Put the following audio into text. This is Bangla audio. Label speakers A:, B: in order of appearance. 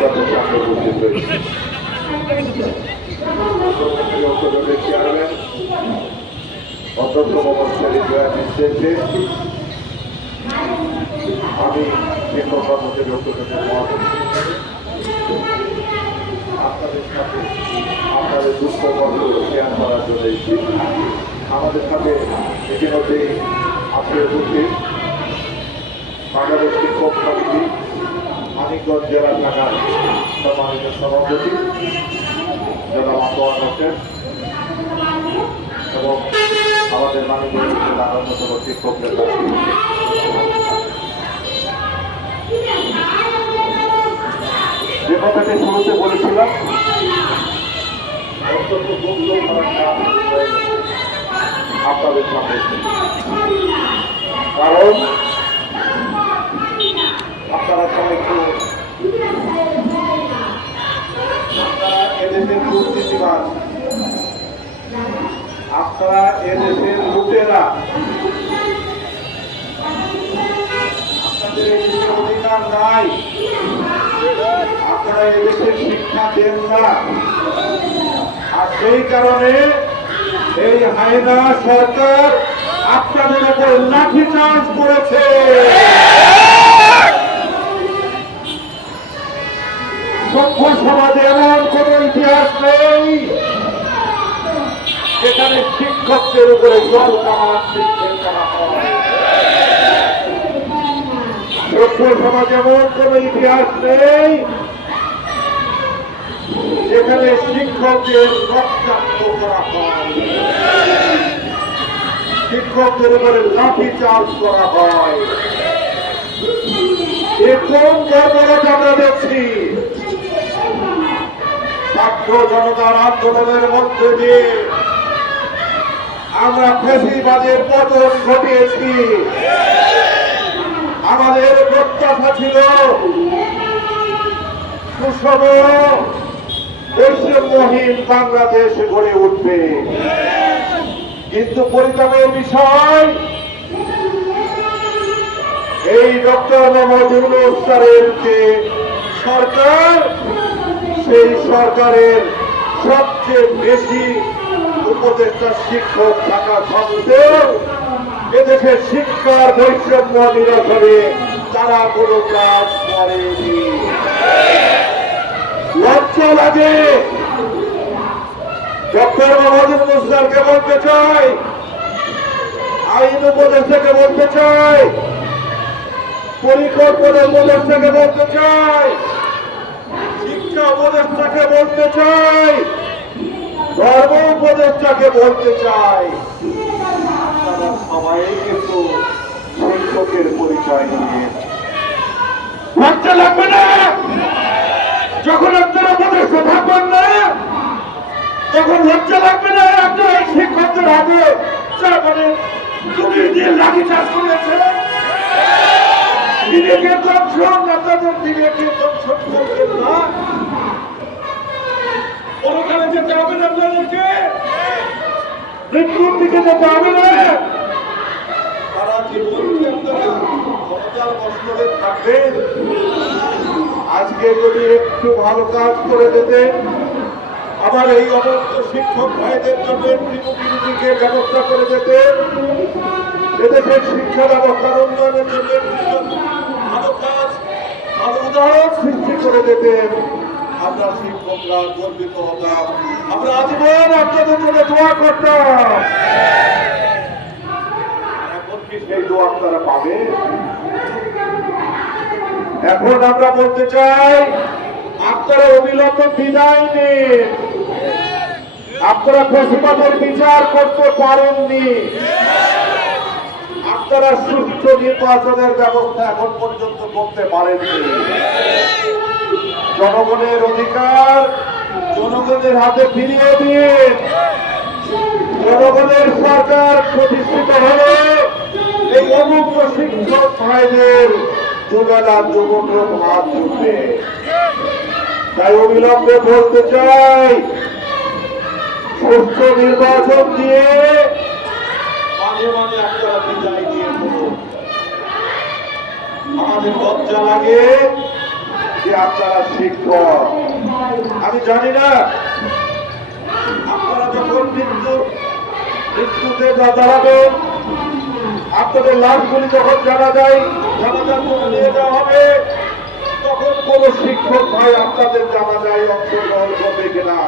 A: আপনাদের সামনে উপস্থিত হয়েছি চেয়ারম্যান মোহাম্মদ শরীফ জয়া নির্দেশে আমি কর্মচারী ঐক্যজোটের মহাসচিব আপনাদের সাথে আপনাদের দুঃখ কষ্ট শেয়ার করার জন্য আমাদের সাথে ইতিমধ্যেই আপনি উপস্থিত বাংলাদেশ শিক্ষক সমিতি মানিকগঞ্জ জেলা শাখার সম্মানিত সভাপতি, জনাব আনোয়ার হোসেন এবং আমাদের মানিকগঞ্জ জেলার অন্যতম যে কথাটি শুরুতে বলেছিলাম আপনাদের সামনে কারণ অধিকার নাই। আপনারা এদেশের শিক্ষা দেন না। আর সেই কারণে এই হায়না সরকার আপনাদের উপর লাঠি চার্জ করেছে। সভ্য সমাজে এমন কোন ইতিহাস নেই যেখানে শিক্ষকদের উপরে জল কামান নিক্ষেপ করা হয়। সমাজে এমন কোন ইতিহাস নেই। যেখানে শিক্ষকদের রক্তাক্ত করা হয়। শিক্ষকদের উপরে লাঠি চার্জ করা হয়। কোন গর্বরত আমরা দেখছি? ছাত্র জনতার আন্দোলনের মধ্যে দিয়ে আমরা ফেসিবাদের পতন ঘটিয়েছি। আমাদের প্রত্যাশা ছিল সুষম বৈষম্যহীন বাংলাদেশ গড়ে উঠবে। কিন্তু পরিতাপের বিষয়, এই ডক্টর মোহাম্মদ ইউনুস যে সরকার, সেই সরকারের সবচেয়ে বেশি উপদেষ্টা শিক্ষক থাকা সত্ত্বেও এদেশের শিক্ষার বৈষম্য নিরসনে তারা কোনো কাজ করেনি। লজ্জা লাগে। ডক্টর মোহাম্মদ মুসলারকে বলতে চাই, আইন উপদেষ্টাকে বলতে চাই, পরিকল্পনা উপদেষ্টাকে বলতে চাই, শিক্ষা উপদেষ্টাকে বলতে চাই, ধর্ম উপদেষ্টাকে বলতে চাই। সবাই কিন্তু শিক্ষকের পরিচয় নিয়ে লজ্জা লাগবে না যখন আপনারা উপদেষ্টা থাকবেন না তখন লজ্জা লাগবে না আপনারা শিক্ষকদের হাতে মানে তুমি দিয়ে লাঠি চাষ করেছে, বিবেকের দর্শন আপনাদের বিবেকের দর্শন করবেন না। ওখানে যেতে হবে না আপনাদেরকে। মৃত্যুর দিকে যেতে হবে না। জীবন থাকবেন আজকে যদি একটু ভালো কাজ করে দিতেন আমার এই অবস্থ শিক্ষক ভাইদের জন্য মুক্তিকে ব্যবস্থা করে দিতেন এদেশের শিক্ষা ব্যবস্থার উন্নয়নের জন্য ভালো কাজ, ভালো উদাহরণ সৃষ্টি করে দিতেন আমরা শিক্ষকরা গর্বিত হতাম। আমরা আজীবন আপনাদের জন্য দোয়া করতাম। সেই দোয়া আপনারা পাবেন। এখন আমরা বলতে চাই, আপনারা অবিলম্বে বিদায় নিন। আপনারা ফেসিবাদের বিচার করতে পারেননি। আপনারা সুস্থ নির্বাচনের ব্যবস্থা এখন পর্যন্ত করতে পারেননি। জনগণের অধিকার জনগণের হাতে ফিরিয়ে দিন। জনগণের সরকার প্রতিষ্ঠিত হলে এই অমুক্ত শিক্ষক ভাইদের দুবেলা যুবক হাত উঠবে তাই অবিলম্বে বলতে চাই সুস্থ নির্বাচন দিয়ে মাঝে মাঝে আপনারা বিদায় দিয়ে আমাদের লজ্জা লাগে যে আপনারা শিক্ষক। আমি জানি না, আপনারা যখন মৃত্যু, মৃত্যুতে দাঁড়াবেন আপনাদের লাশগুলি যখন জানা যায় নিয়ে যাওয়া হবে, তখন কোন শিক্ষক ভাই আপনাদের জানা যায় অংশগ্রহণ করবে কিনা?